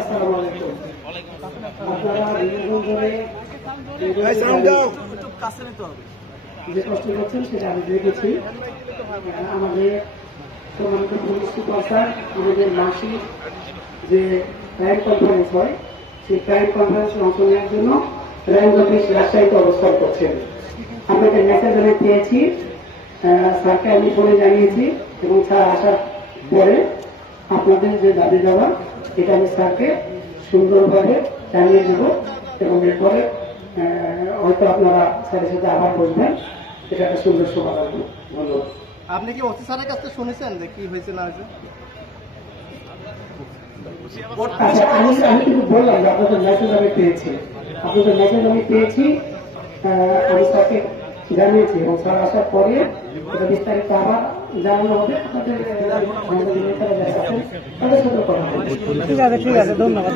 আসসালামু আলাইকুম। আপনারা যে কষ্ট করছেন সেটা আমি দেখেছি। আমাদের আমাদের মাসিক যে ক্রাইম কনফারেন্স হয়, সেই ক্রাইম কনফারেন্সে অংশ নেওয়ার জন্য র্যাঙ্ক অফিস রাজশাহীতে অবস্থান করছেন। আপনাদের মেসেজ আমি পেয়েছি, স্যারকে আমি ফোনে জানিয়েছি এবং স্যার আসার পরে আপনাদের যে দাবি দেওয়া এটা আমি স্যারকে সুন্দরভাবে জানিয়ে দেব এবং এরপরে হয়তো আপনারা স্যারের সাথে আবার বলবেন, এটা একটা সুন্দর সমাধান। ধন্যবাদ। আপনি কি ওসি স্যারের কাছ থেকে শুনেছেন যে কি হয়েছে না হয়েছে? আচ্ছা, আমি কিন্তু বললাম যে আপনাদের মেসেজ আমি পেয়েছি, আমি স্যারকে জানিয়েছি এবং স্যার আসার পরে এটা বিস্তারিত আবার জানানো হবে। আপনাদের তাদের সাথে কথা হবে। ঠিক আছে, ধন্যবাদ।